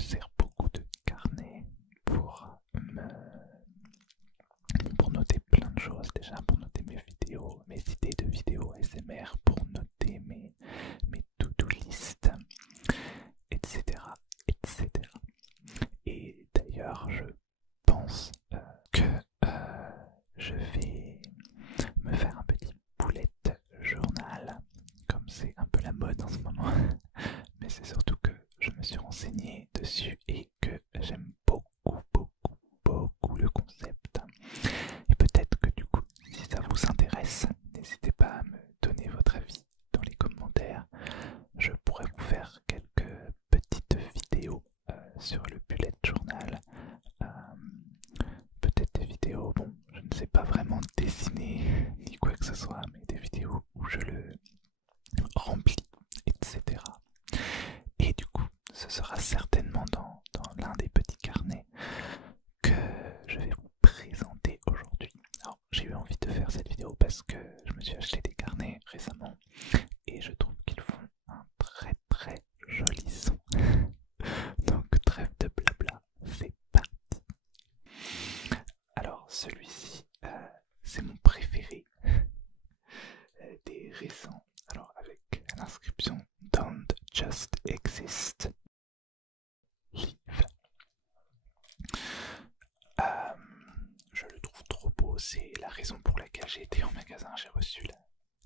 sers beaucoup de carnet pour noter plein de choses. Déjà pour noter mes vidéos, mes idées de vidéos ASMR, pour noter mes to-do list, etc. etc. Et d'ailleurs, je pense que je vais me faire un petit bullet journal, comme c'est un peu la mode en ce moment. Mais c'est surtout que je me suis renseigné dessus et que j'aime beaucoup le concept. Et peut-être que du coup, si ça vous intéresse, n'hésitez pas à me donner votre avis dans les commentaires. Je pourrais vous faire quelques petites vidéos sur le bullet journal. Euh, Peut-être des vidéos, bon, je ne sais pas vraiment dessiner ni quoi que ce soit, mais des vidéos où je le remplis, etc. Et du coup, ce sera certainement dans l'un des petits carnets que je vais vous présenter aujourd'hui. Alors, j'ai eu envie de faire cette vidéo parce que je me suis acheté des carnets récemment et je trouve qu'ils font un très joli son. Donc, trêve de blabla, c'est parti. Alors, celui-ci, c'est mon préféré des récents. Alors, avec l'inscription Don't Just Exist, Live. Je le trouve trop beau, c'est la raison pour laquelle j'ai été en magasin, j'ai reçu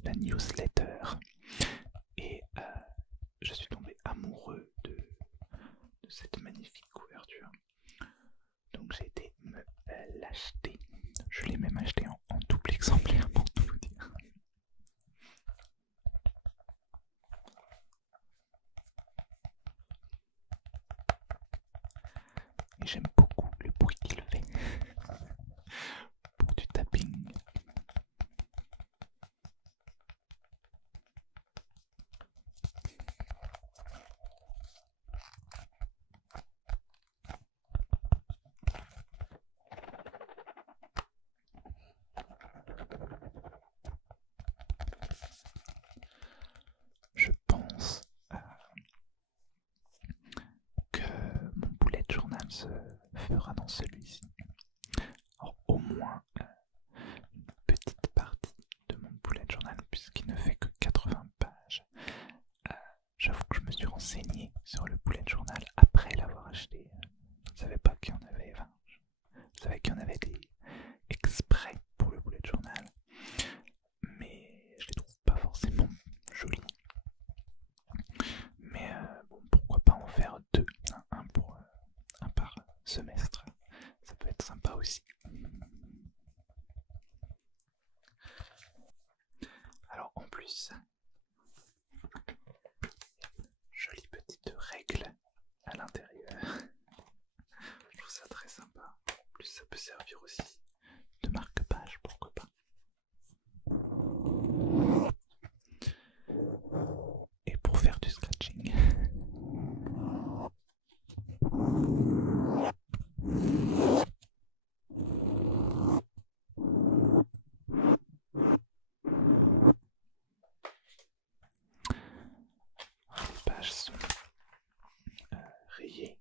la newsletter et je suis tombé amoureux de cette magnifique couverture. Donc j'ai été me l'acheter. Je l'ai même acheté en double exemplaire pour tout vous dire. Et j'aime beaucoup le bruit qu'il fait pour du tapping. Je pense que mon bullet journal se fera dans celui-ci. Alors, au moins une petite partie de mon bullet journal, puisqu'il ne fait que 80 pages. J'avoue que je me suis renseigné sur le bullet journal après l'avoir acheté. Je ne savais pas qu'il y en avait, enfin, je savais qu'il y en avait des exprès pour le bullet journal, mais je les trouve pas forcément jolis. Mais bon, pourquoi pas en faire deux, hein, un par semestre, ça peut être sympa aussi. Alors en plus, jolie petite règle à l'intérieur. Je trouve ça très sympa. En plus, ça peut servir aussi de marque-page, pourquoi pas. Et pour faire du scratching. Les pages sont rayées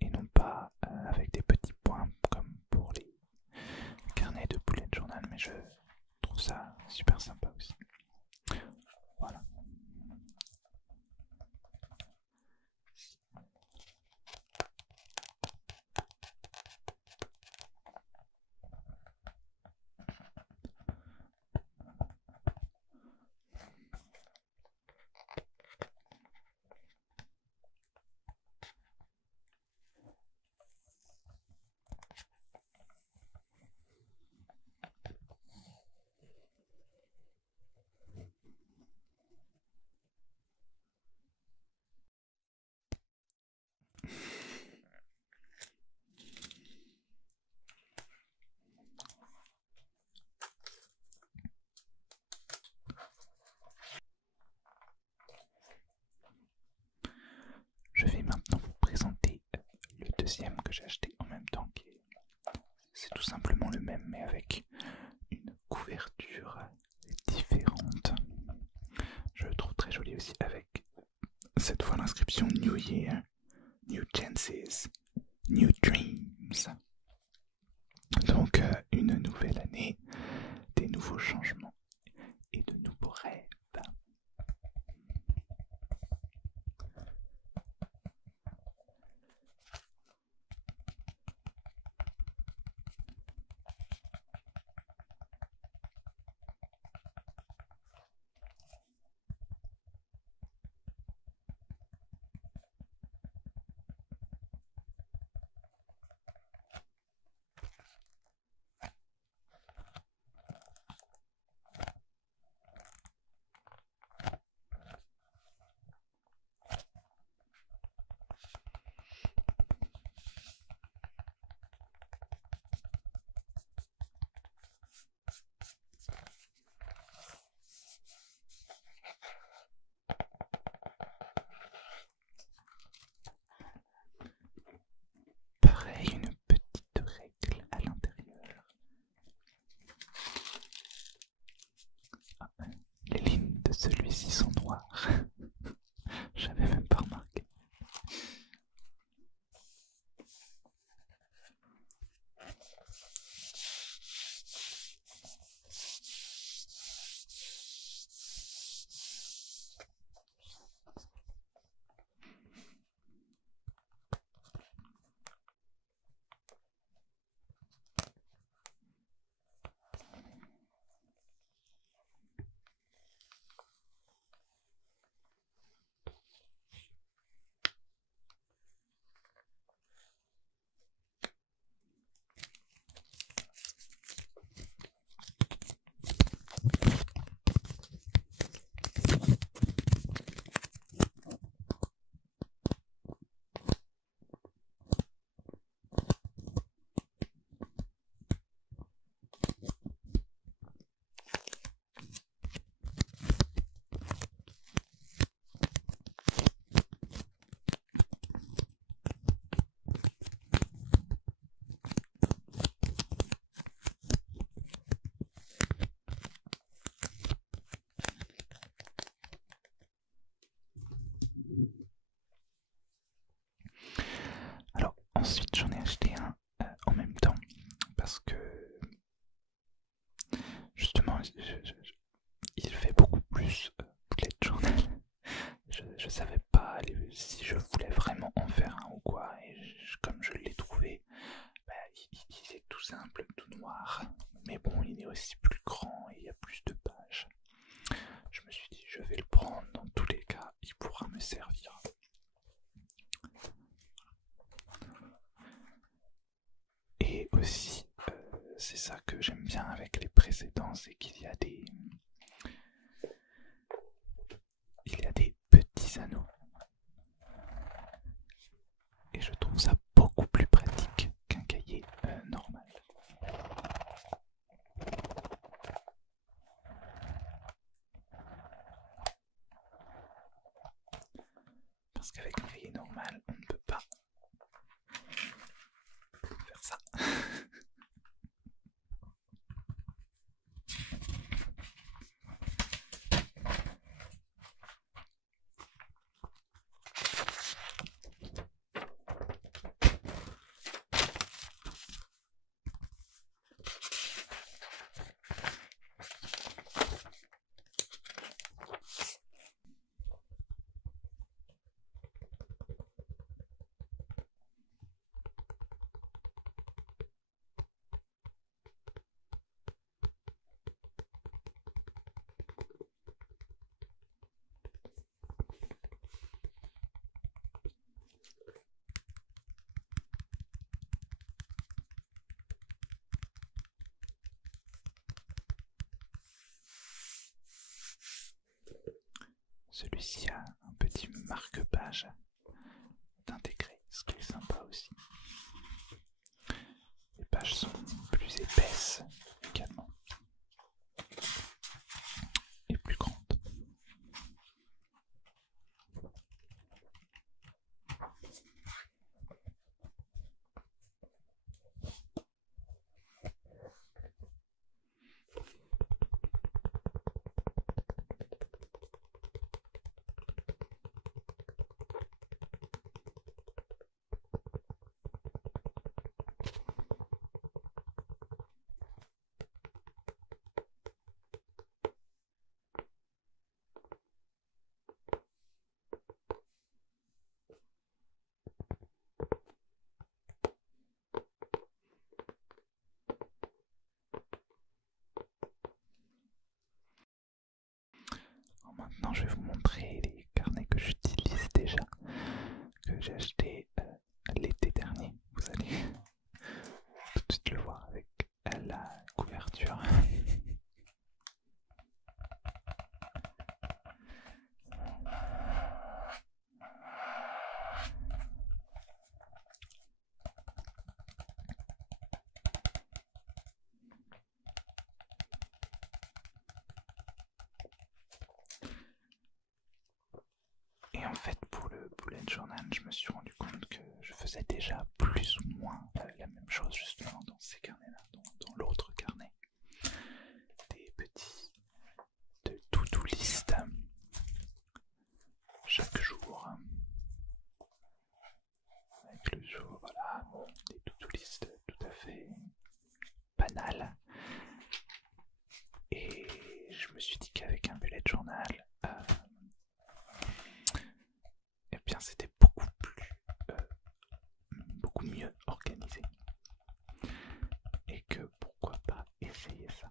et non pas avec des petits points comme pour les carnets de bullet journal, mais je trouve ça super sympa aussi. Voilà. Je vais maintenant vous présenter le deuxième que j'ai acheté en même temps. C'est tout simplement le même mais avec une couverture différente. Je le trouve très joli aussi avec cette fois l'inscription New Year ça que j'aime bien avec les précédents, c'est qu'il y a des petits anneaux. Et je trouve ça beaucoup plus pratique qu'un cahier normal. Parce qu'avec un cahier normal, on ne peut pas faire ça. Celui-ci a un petit marque-page intégré, ce qui est sympa aussi. Les pages sont plus épaisses également et plus grandes. Maintenant, je vais vous montrer les carnets que j'utilise déjà, que j'ai acheté l'été dernier. Vous allez tout de suite le voir avec la couverture. Et en fait, pour le bullet journal, je me suis rendu compte que je faisais déjà plus ou moins la même chose justement dans ces carnets-là, dans l'autre carnet. Des petits de to-do list chaque jour. Avec le jour, voilà, bon, des to-do list tout à fait banales. Et je me suis dit qu'avec un bullet journal, eh bien c'était beaucoup mieux organisé. Et que pourquoi pas essayer ça.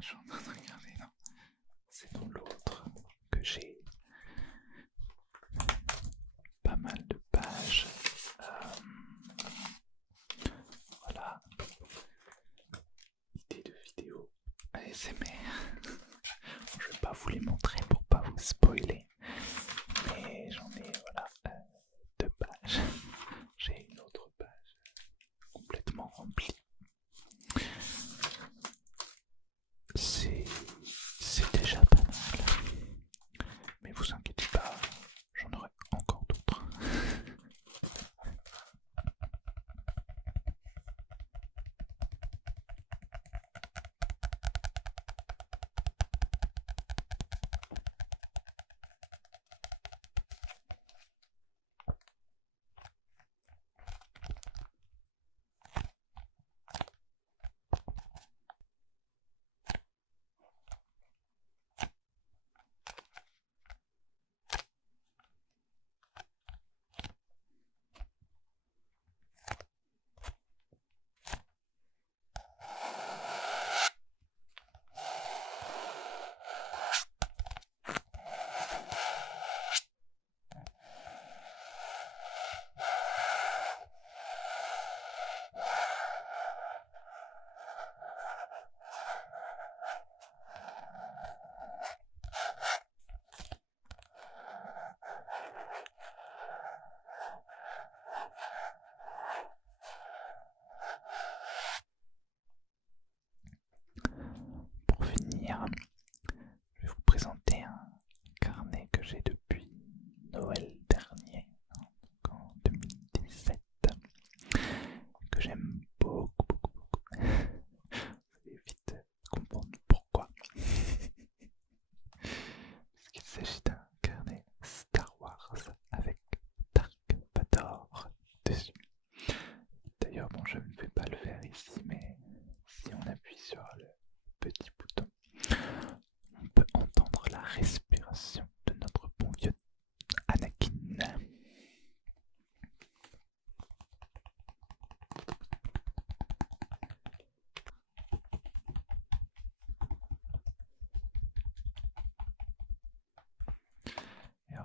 Je suis en train de regarder, non, c'est dans l'autre que j'ai pas mal de pages. Voilà, idées de vidéos ASMR. Je vais pas vous les montrer pour pas vous spoiler.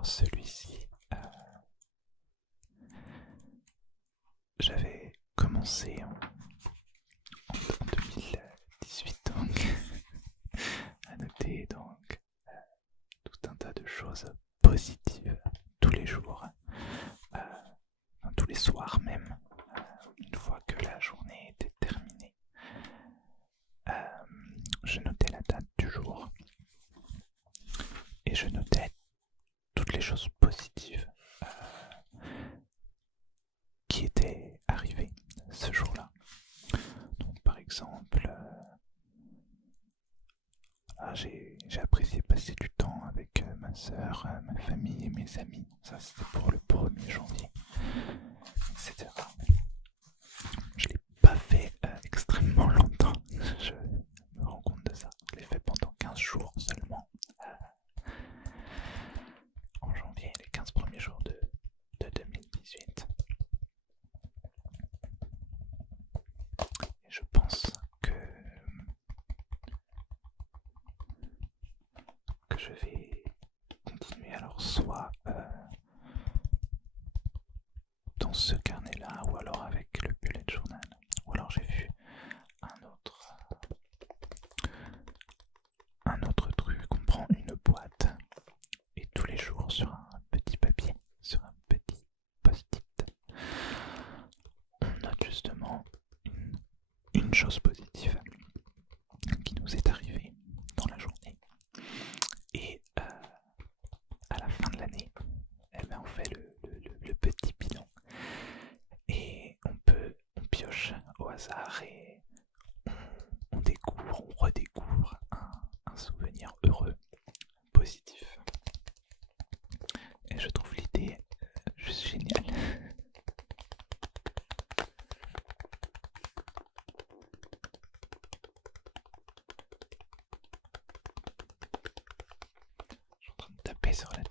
Alors celui-ci, j'avais commencé en 2018 donc, à noter donc tout un tas de choses positives tous les jours, tous les soirs même, une fois que la journée était terminée. Je notais la date du jour et je notais toutes les choses positives qui étaient arrivées ce jour-là. Donc par exemple, j'ai apprécié passer du temps avec ma soeur, ma famille et mes amis. Ça c'était pour le 1er janvier, etc. Je l'ai pas fait extrêmement longtemps, je me rends compte de ça. Je l'ai fait pendant 15 jours seulement. En janvier, les 15 premiers jours de 2018. Et je pense que je vais continuer alors soit dans ce carnet-là ou alors avec le bullet journal. Ou alors j'ai vu un autre truc, on prend une boîte et tous les jours sur un petit papier, sur un petit post-it, on note justement une chose positive qui nous est arrivée dans la journée. Et à la fin de l'année, eh ben, on fait le petit bilan. Et on pioche au hasard et on découvre, on redécouvre un souvenir heureux, positif. Et je trouve l'idée juste géniale. Je suis en train de taper sur la